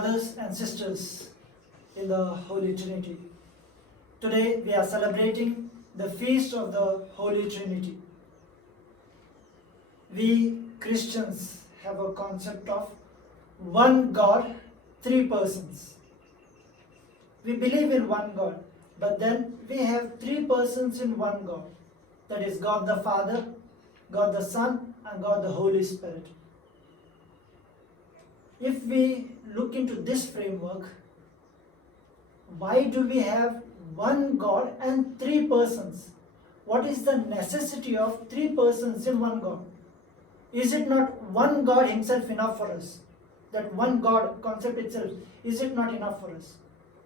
brothers and sisters in the Holy Trinity. Today we are celebrating the feast of the Holy Trinity. We Christians have a concept of one God, three persons. We believe in one God, but then we have three persons in one God. That is God the Father, God the Son, and God the Holy Spirit. If we look into this framework, why do we have one God and three persons? What is the necessity of three persons in one God? Is it not one God himself enough for us? That one God concept itself, is it not enough for us?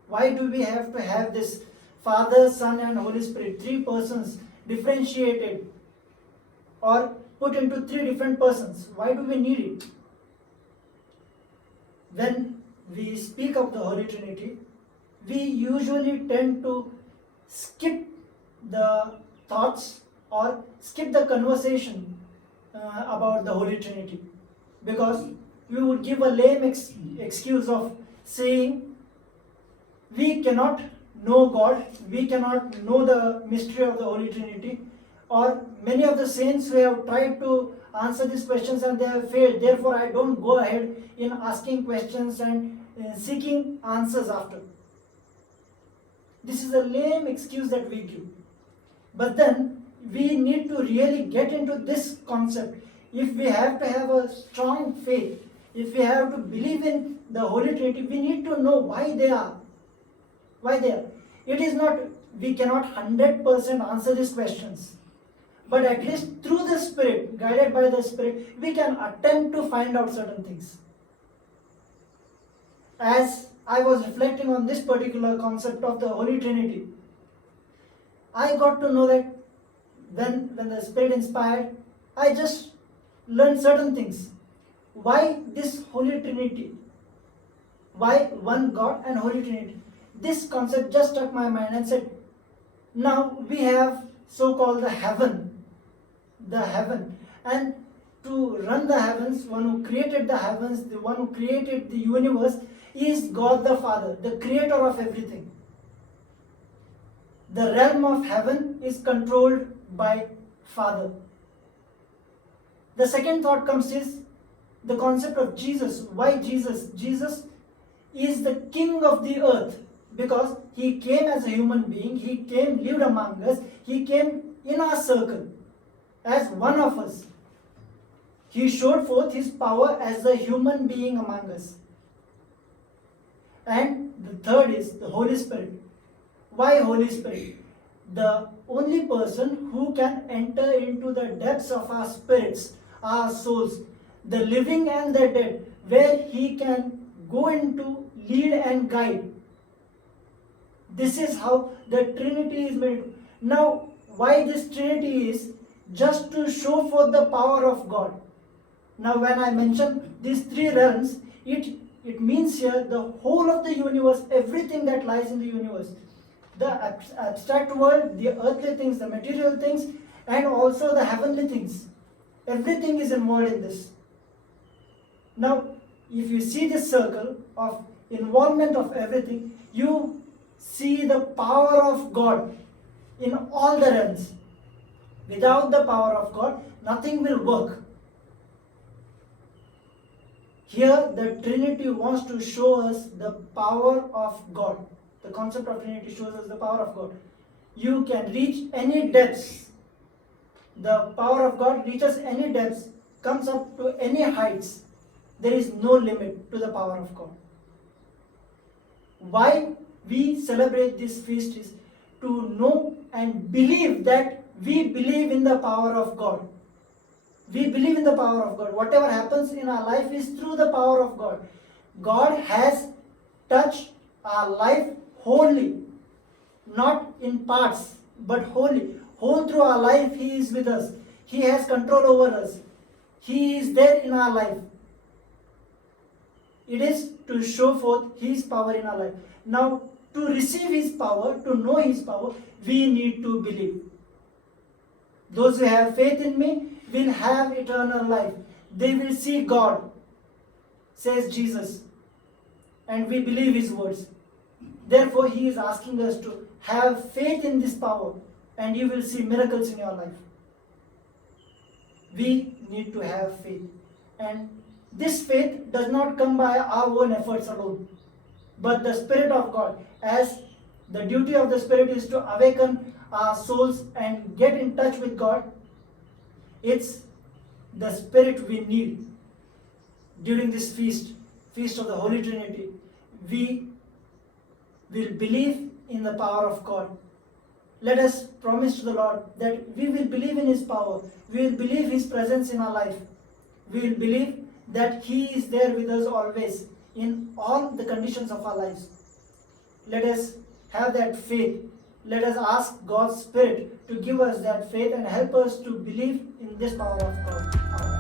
Why do we have to have this Father, Son and Holy Spirit, three persons differentiated or put into three different persons? Why do we need it? When we speak of the Holy Trinity, we usually tend to skip the thoughts or skip the conversation about the Holy Trinity, because we would give a lame excuse of saying we cannot know God, we cannot know the mystery of the Holy Trinity, or many of the saints who have tried to answer these questions and they have failed, therefore I don't go ahead in asking questions and seeking answers after. This is a lame excuse that we give. But then we need to really get into this concept. If we have to have a strong faith, if we have to believe in the Holy Trinity, we need to know why they are. Why they are. It is not, we cannot 100% answer these questions. But at least through the Spirit, guided by the Spirit, we can attempt to find out certain things. As I was reflecting on this particular concept of the Holy Trinity, I got to know that when the Spirit inspired, I just learned certain things. Why this Holy Trinity? Why one God and Holy Trinity? This concept just struck my mind and said, now we have so-called the heaven, and to run the heavens, one who created the heavens, the one who created the universe is God the Father, the creator of everything. The realm of heaven is controlled by Father. The second thought comes is the concept of Jesus. Why Jesus? Jesus is the king of the earth because he came as a human being, he came, lived among us, he came in our circle as one of us. He showed forth his power as a human being among us. And the third is the Holy Spirit. Why Holy Spirit? The only person who can enter into the depths of our spirits, our souls, the living and the dead, where he can go into, lead and guide. This is how the Trinity is made. Now, why this Trinity is? Just to show forth the power of God. Now, when I mention these three realms, it means here the whole of the universe, everything that lies in the universe. The abstract world, the earthly things, the material things, and also the heavenly things. Everything is involved in this. Now, if you see this circle of involvement of everything, you see the power of God in all the realms. Without the power of God, nothing will work. Here, the Trinity wants to show us the power of God. The concept of Trinity shows us the power of God. You can reach any depths. The power of God reaches any depths, comes up to any heights. There is no limit to the power of God. Why we celebrate this feast is to know and believe that we believe in the power of God. We believe in the power of God. Whatever happens in our life is through the power of God. God has touched our life wholly, not in parts, but wholly. Whole through our life, He is with us. He has control over us. He is there in our life. It is to show forth His power in our life. Now, to receive His power, to know His power, we need to believe. Those who have faith in me will have eternal life. They will see God, says Jesus. and we believe His words. Therefore, He is asking us to have faith in this power, and you will see miracles in your life. We need to have faith. And this faith does not come by our own efforts alone, but the Spirit of God, as the duty of the Spirit is to awaken our souls and get in touch with God. It's the Spirit we need during this feast of the Holy Trinity. We will believe in the power of God. Let us promise to the Lord that we will believe in His power. We will believe His presence in our life. We will believe that He is there with us always in all the conditions of our lives. Let us have that faith. Let us ask God's Spirit to give us that faith and help us to believe in this power of God. Amen.